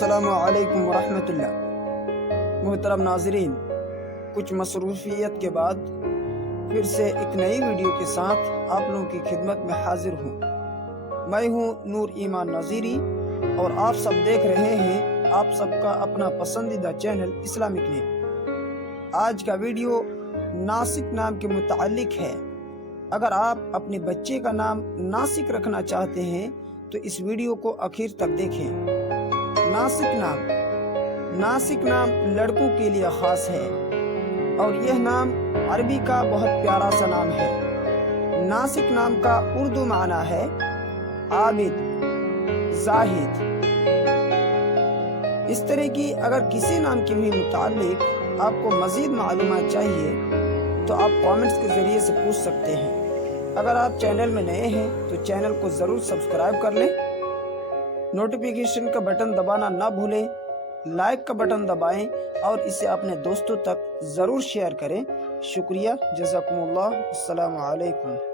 السلام علیکم ورحمۃ اللہ۔ محترم ناظرین، کچھ مصروفیت کے بعد پھر سے ایک نئی ویڈیو کے ساتھ آپ لوگوں کی خدمت میں حاضر ہوں۔ میں ہوں نور ایمان نظیری اور آپ سب دیکھ رہے ہیں آپ سب کا اپنا پسندیدہ چینل اسلامک نیم۔ آج کا ویڈیو ناسک نام کے متعلق ہے۔ اگر آپ اپنے بچے کا نام ناسک رکھنا چاہتے ہیں تو اس ویڈیو کو آخر تک دیکھیں۔ ناسک نام لڑکوں کے لیے خاص ہے اور یہ نام عربی کا بہت پیارا سا نام ہے۔ ناسک نام کا اردو معنی ہے عابد، زاہد۔ اس طرح کی اگر کسی نام کے بھی متعلق آپ کو مزید معلومات چاہیے تو آپ کامنٹس کے ذریعے سے پوچھ سکتے ہیں۔ اگر آپ چینل میں نئے ہیں تو چینل کو ضرور سبسکرائب کر لیں، نوٹیفیکیشن کا بٹن دبانا نہ بھولیں، لائک کا بٹن دبائیں اور اسے اپنے دوستوں تک ضرور شیئر کریں۔ شکریہ، جزاکم اللہ، السلام علیکم۔